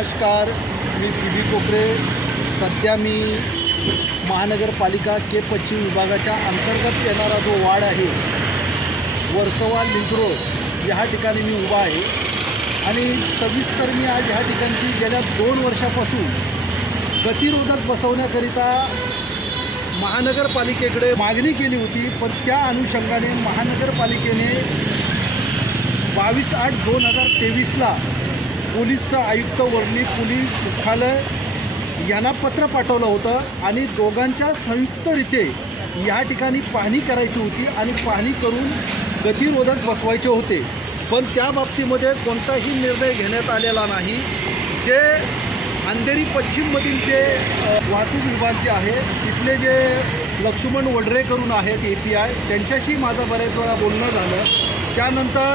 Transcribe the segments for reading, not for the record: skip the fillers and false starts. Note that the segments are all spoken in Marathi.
नमस्कार, मी पी कोकरे. सध्या मी महानगरपालिका के पश्चिम विभागाच्या अंतर्गत येणारा जो वार्ड आहे वर्सोवा लिंक रोड ह्या ठिकाणी मी उभा आहे. आणि सविस्तर मी आज ह्या ठिकाणची गेल्या 2 वर्षापासून गतिरोधक बसवण्याकरिता महानगरपालिकेकडे मागणी केली होती. पण त्या अनुषंगाने महानगरपालिकेने 22/8/2023ला पोलीस आयुक्त वर्ली पोलीस मुख्यालय यांना पत्र पाठवलं होतं आणि दोघांच्या संयुक्तरित्या या ठिकाणी पाहणी करायची होती आणि पाहणी करून गतिरोधक बसवायचे होते. पण त्या बाबतीमध्ये कोणताही निर्णय घेण्यात आलेला नाही. जे अंधेरी पश्चिममधील जे वाहतूक विभाग जे आहे तिथले जे लक्ष्मण वडरे करून आहेत API, त्यांच्याशी माझं बऱ्याच वेळा बोलणं झालं. त्यानंतर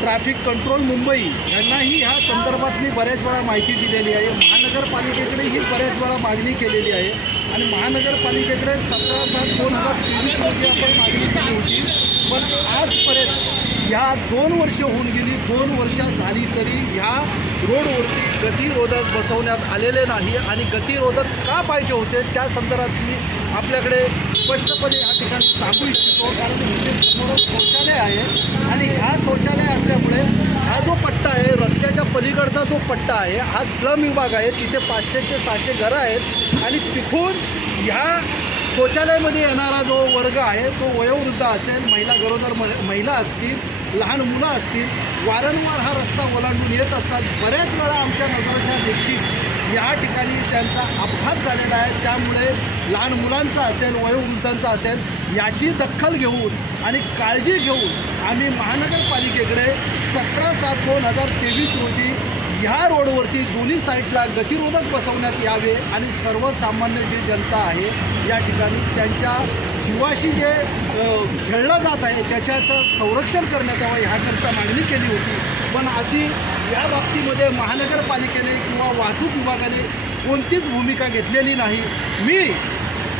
ट्रॅफिक कंट्रोल मुंबई यांनाही ह्या संदर्भात मी बऱ्याच वेळा माहिती दिलेली आहे. महानगरपालिकेकडेही बऱ्याच वेळा मागणी केलेली आहे आणि महानगरपालिकेकडे 17/7/2023 रोजी आपण मागणी केली होती. पण आजपर्यंत ह्या 2 वर्ष होऊन गेली. 2 वर्ष झाली तरी ह्या रोडवरती गतिरोधक बसवण्यात आलेले नाही. आणि गतिरोधक का पाहिजे होते त्या संदर्भात मी आपल्याकडे स्पष्टपणे या ठिकाणी सांगू इच्छितो. कारण इथे समोर शौचालय आहे आणि ह्या शौचालय असल्यामुळे हा जो पट्टा आहे, रस्त्याच्या पलीकडचा जो पट्टा आहे हा स्लम विभाग आहे. तिथे 500 ते 600 घरं आहेत आणि तिथून ह्या शौचालयामध्ये येणारा जो वर्ग आहे तो वयोवृद्ध असेल, गरोदर महिला असतील, लहान मुलं असतील, वारंवार हा रस्ता ओलांडून येत असतात. बऱ्याच वेळा आमच्या नजरेच्या देखील या ठिकाणी त्यांचा अपघात झालेला आहे. त्यामुळे लहान मुलांचा असेल, वयोवृद्धांचा असेल, याची दखल घेऊन आणि काळजी घेऊन आम्ही महानगरपालिकेकडे 17/7/2023 रोजी ह्या रोडवरती दोन्ही साईडला गतिरोधक बसवण्यात यावे आणि सर्वसामान्य जी जनता आहे या ठिकाणी त्यांच्या जीवाशी जे खेळलं जात आहे त्याच्याचं संरक्षण करण्यात यावं ह्याकरता मागणी केली होती. पण अशी या बाबतीमध्ये महानगरपालिकेने किंवा वाहतूक विभागाने कोणतीच भूमिका घेतलेली नाही. मी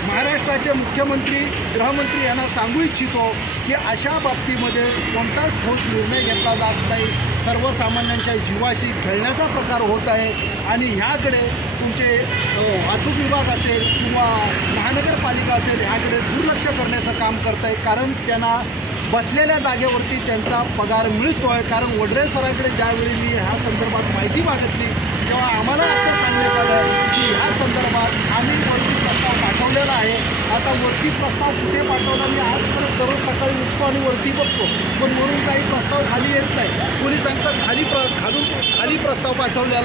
महाराष्ट्राचे मुख्यमंत्री, गृहमंत्री यांना सांगू इच्छितो की अशा बाबतीमध्ये कोणताच ठोस निर्णय घेतला जात नाही. सर्वसामान्यांच्या जीवाशी खेळण्याचा प्रकार होत आहे आणि ह्याकडे तुमचे वाहतूक विभाग असेल किंवा महानगरपालिका असेल ह्याकडे दुर्लक्ष करण्याचं काम करत आहे. कारण त्यांना बसलेल्या जागेवरती त्यांचा पगार मिळतो आहे. कारण वडरे सरांकडे ज्यावेळी मी ह्या संदर्भात माहिती मागितली तेव्हा आम्हाला असं सांगण्यात आलं की ह्या संदर्भात आम्ही वरती प्रस्ताव पाठवलेला आहे. आता वरती प्रस्ताव कुठे पाठवला मी आजपर्यंत दररोज सकाळी उठतो आणि वरती बघतो, पण वरून काही प्रस्ताव खाली येत नाही. पोलीस सांगतात खाली प्रस्ताव पाठवलेला